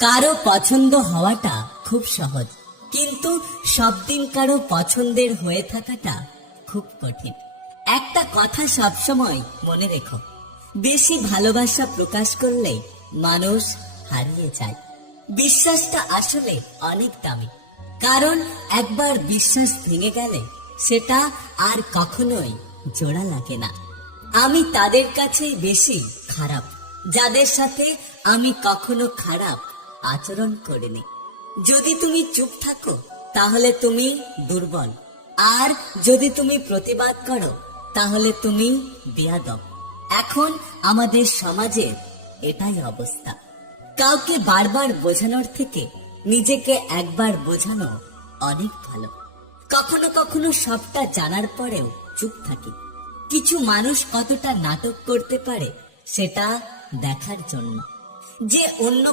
কারো পছন্দ হওয়াটা খুব সহজ, কিন্তু সব দিন কারো পছন্দের হয়ে থাকাটা খুব কঠিন। একটা কথা সবসময় মনে রেখো, বেশি ভালোবাসা প্রকাশ করলে মানুষ হারিয়ে যায়। বিশ্বাসটা আসলে অনেক দামি, কারণ একবার বিশ্বাস ভেঙে গেলে সেটা আর কখনোই জোড়া লাগে না। আমি তাদের কাছেই বেশি খারাপ যাদের সাথে আমি কখনো খারাপ আচরণ করিনি। যদি তুমি চুপ থাকো তাহলে তুমি দুর্বল, আর যদি তুমি প্রতিবাদ করো তাহলে তুমি বেয়াদব। এখন আমাদের সমাজের এটাই অবস্থা। কাউকে বারবার বোঝানোর থেকে নিজেকে একবার বোঝানো অনেক ভালো। কখনো কখনো সবটা জানার পরেও চুপ থাকি। কিছু মানুষ কতটা নাটক করতে পারে সেটা দেখার জন্য, যে অন্য